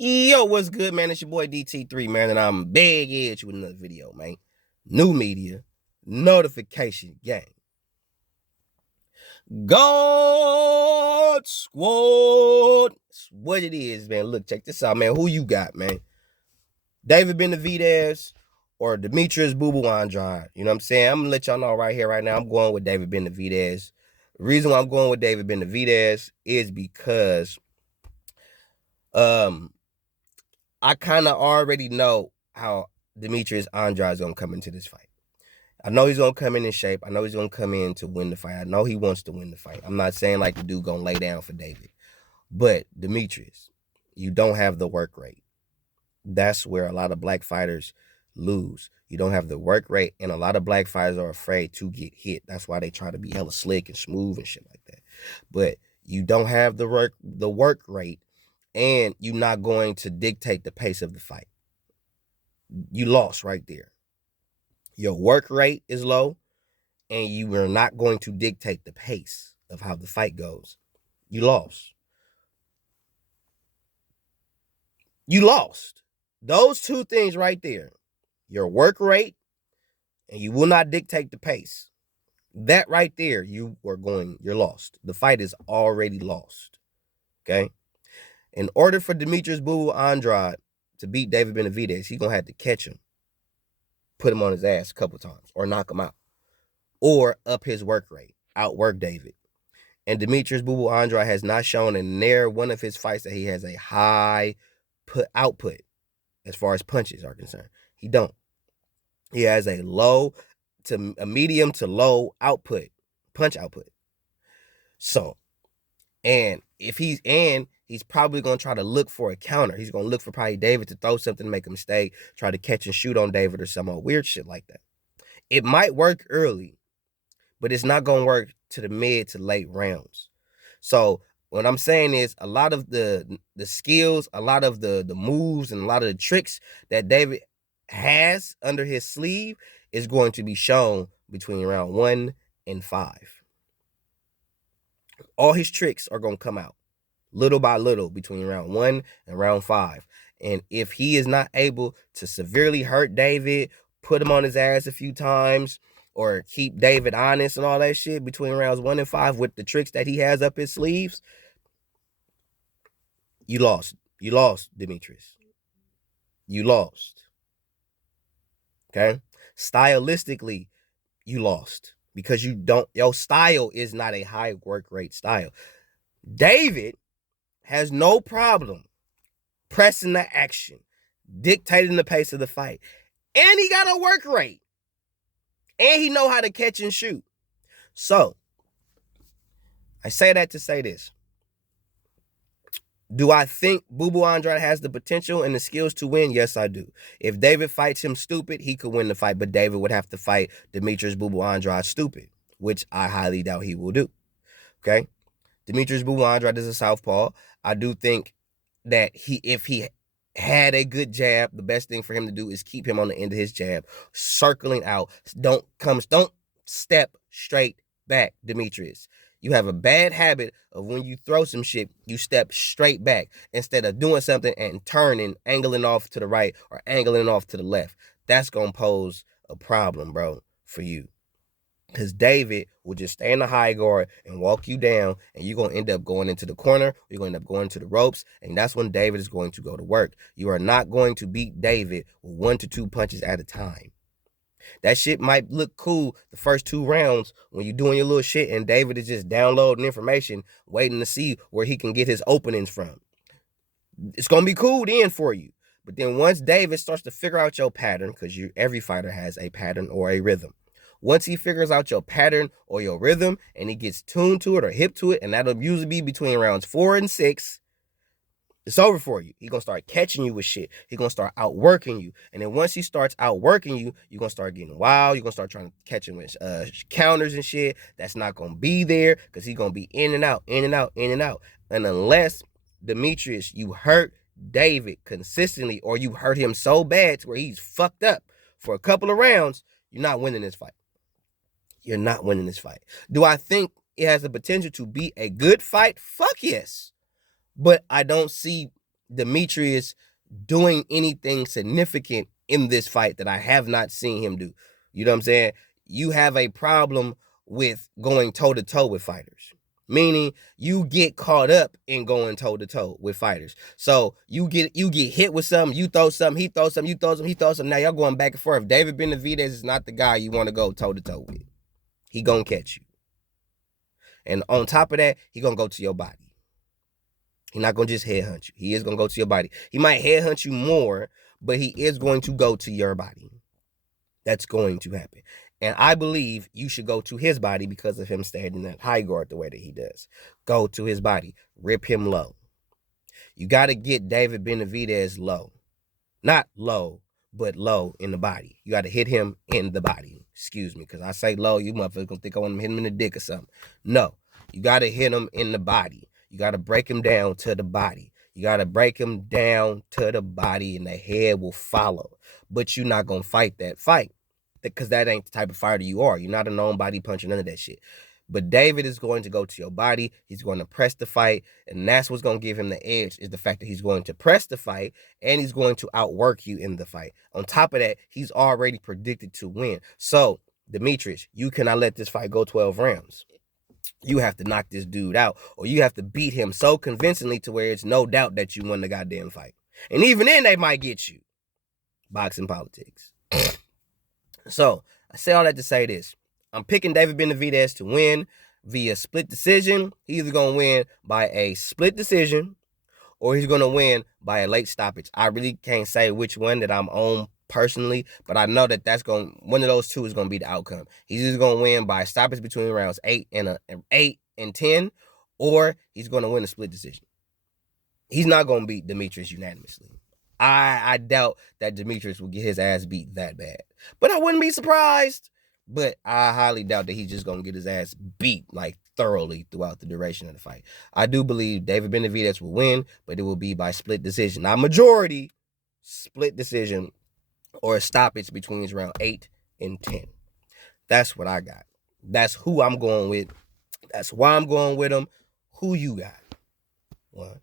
Yo, what's good, man? It's your boy DT3, man, and I'm big edge with another video, man. New media, notification gang. God Squad. That's what it is, man. Look, check this out, man. Who you got, man? David Benavidez or Demetrius Boo Boo Andrade? You know what I'm saying? I'm going to let y'all know right here, right now. I'm going with David Benavidez. The reason why I'm going with David Benavidez is because I kind of already know how Demetrius Andrade is going to come into this fight. I know he's going to come in shape. I know he's going to come in to win the fight. I know he wants to win the fight. I'm not saying like the dude going to lay down for David. But Demetrius, you don't have the work rate. That's where a lot of black fighters lose. You don't have the work rate, and a lot of black fighters are afraid to get hit. That's why they try to be hella slick and smooth and shit like that. But you don't have the work rate, and you're not going to dictate the pace of the fight. You lost right there. Your work rate is low, and you are not going to dictate the pace of how the fight goes. You lost. You lost. Those two things right there, your work rate, and you will not dictate the pace. That right there, you're lost. The fight is already lost. Okay? In order for Demetrius Boo Boo Andrade to beat David Benavidez, he's going to have to catch him, put him on his ass a couple times, or knock him out, or up his work rate, outwork David. And Demetrius Boo Boo Andrade has not shown in there one of his fights that he has a high output as far as punches are concerned. He don't. He has a medium to low output, punch output. So, and he's probably going to try to look for a counter. He's going to look for probably David to throw something to make a mistake, try to catch and shoot on David or some weird shit like that. It might work early, but it's not going to work to the mid to late rounds. So what I'm saying is a lot of the skills, a lot of the moves, and a lot of the tricks that David has under his sleeve is going to be shown between round 1 and 5. All his tricks are going to come out little by little between round 1 and round 5. And if he is not able to severely hurt David, put him on his ass a few times, or keep David honest and all that shit between rounds 1 and 5 with the tricks that he has up his sleeves, you lost. You lost, Demetrius. You lost. Okay? Stylistically, you lost because your style is not a high work rate style. David has no problem pressing the action, dictating the pace of the fight, and he got a work rate, and he know how to catch and shoot. So, I say that to say this. Do I think Boo Boo Andrade has the potential and the skills to win? Yes, I do. If David fights him stupid, he could win the fight, but David would have to fight Demetrius Boo Boo Andrade stupid, which I highly doubt he will do. Okay? Demetrius Boo Boo Andrade is a southpaw. I do think that if he had a good jab, the best thing for him to do is keep him on the end of his jab, circling out. Don't step straight back, Demetrius. You have a bad habit of when you throw some shit, you step straight back instead of doing something and turning, angling off to the right or angling off to the left. That's going to pose a problem, bro, for you. Because David will just stay in the high guard and walk you down, and you're going to end up going into the corner. You're going to end up going to the ropes, and that's when David is going to go to work. You are not going to beat David with 1 to 2 punches at a time. That shit might look cool the first 2 rounds when you're doing your little shit and David is just downloading information, waiting to see where he can get his openings from. It's going to be cool then for you. But then once David starts to figure out your pattern, because every fighter has a pattern or a rhythm. Once he figures out your pattern or your rhythm and he gets tuned to it or hip to it, and that'll usually be between rounds 4 and 6, it's over for you. He's going to start catching you with shit. He's going to start outworking you. And then once he starts outworking you, you're going to start getting wild. You're going to start trying to catch him with counters and shit. That's not going to be there because he's going to be in and out, in and out, in and out. And unless, Demetrius, you hurt David consistently or you hurt him so bad to where he's fucked up for a couple of rounds, you're not winning this fight. You're not winning this fight. Do I think it has the potential to be a good fight? Fuck yes. But I don't see Demetrius doing anything significant in this fight that I have not seen him do. You know what I'm saying? You have a problem with going toe-to-toe with fighters. Meaning you get caught up in going toe-to-toe with fighters. So you get hit with something, you throw something, he throws something, you throw something, he throws something. Now y'all going back and forth. David Benavidez is not the guy you want to go toe-to-toe with. He gonna catch you. And on top of that, he gonna go to your body. He's not gonna just headhunt you. He is gonna go to your body. He might headhunt you more, but he is going to go to your body. That's going to happen. And I believe you should go to his body because of him standing that high guard the way that he does. Go to his body. Rip him low. You got to get David Benavidez low. Not low, but low in the body. You got to hit him in the body. Excuse me, because I say low, you motherfuckers gonna think I want to hit him in the dick or something. No, you got to hit him in the body. You got to break him down to the body. You got to break him down to the body and the head will follow. But you're not going to fight that fight because that ain't the type of fighter you are. You're not a known body puncher, none of that shit. But David is going to go to your body. He's going to press the fight. And that's what's going to give him the edge is the fact that he's going to press the fight and he's going to outwork you in the fight. On top of that, he's already predicted to win. So, Demetrius, you cannot let this fight go 12 rounds. You have to knock this dude out, or you have to beat him so convincingly to where it's no doubt that you won the goddamn fight. And even then, they might get you. Boxing politics. So, I say all that to say this. I'm picking David Benavidez to win via split decision. He's either going to win by a split decision or he's going to win by a late stoppage. I really can't say which one that I'm on personally, but I know that one of those two is going to be the outcome. He's either going to win by a stoppage between rounds 8 and 10, or he's going to win a split decision. He's not going to beat Demetrius unanimously. I doubt that Demetrius will get his ass beat that bad, but I wouldn't be surprised. But I highly doubt that he's just going to get his ass beat like thoroughly throughout the duration of the fight. I do believe David Benavidez will win, but it will be by split decision. Not majority, split decision or a stoppage between round 8 and 10. That's what I got. That's who I'm going with. That's why I'm going with him. Who you got? What?